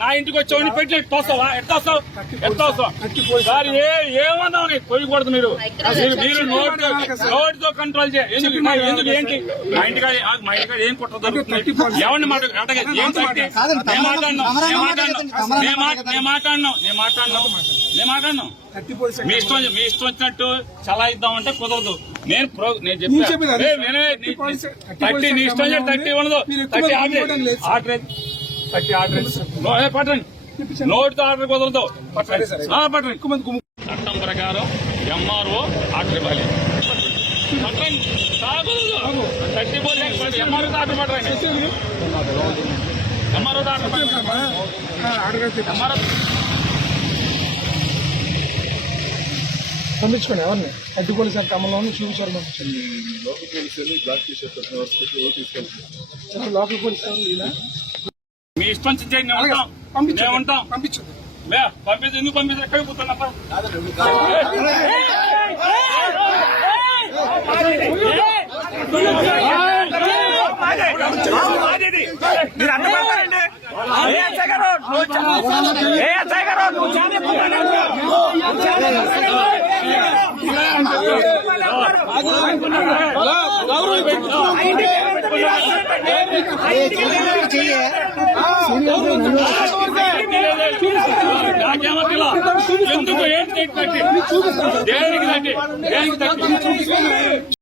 నా ఇంటికి వచ్చావని పెట్టి తోస్తావా? ఎట్లా వస్తావు సార్? ఏమన్నా పోయకూడదు. మీరు నోటితో కంట్రోల్ చేయాలి. ఎందుకు ఏంటి మా ఇంటికాడ ఏం కుట్రదు? ఎవరిని ఏం కట్టి నేను మాట్లాడినాం. మీ ఇష్టం వచ్చినట్టు చలాయిద్దామంటే కుదరదు. నేను చెప్పాను నీ ఇష్టం 30 ఉండదు. 30 ఆర్డర్ పట్టండి. నోటితో ఆర్డర్ కుదరదు. పట్టండి. చట్టం ప్రకారం ఎంఆర్ఓ ఆర్డర్ ఇవ్వాలి. పట్టండి. సాగుదు 30 పోతే ఎంఆర్ఓ ఆర్డర్ పట్టండి. ఎంఆర్ఓ ఆర్డర్ పంపించుకోండి. ఎవరిని అడ్డుకోవాలి సార్? కమలంలో చూపించారు. పంపించండి. లోకల్ పోలీస్ మీ ఇష్టం ఉంటాం. పంపించండి. ఎందుకు పంపించారు? ఎక్కడికి పోతున్నా? ఎందుకు ఏంటి దేనికి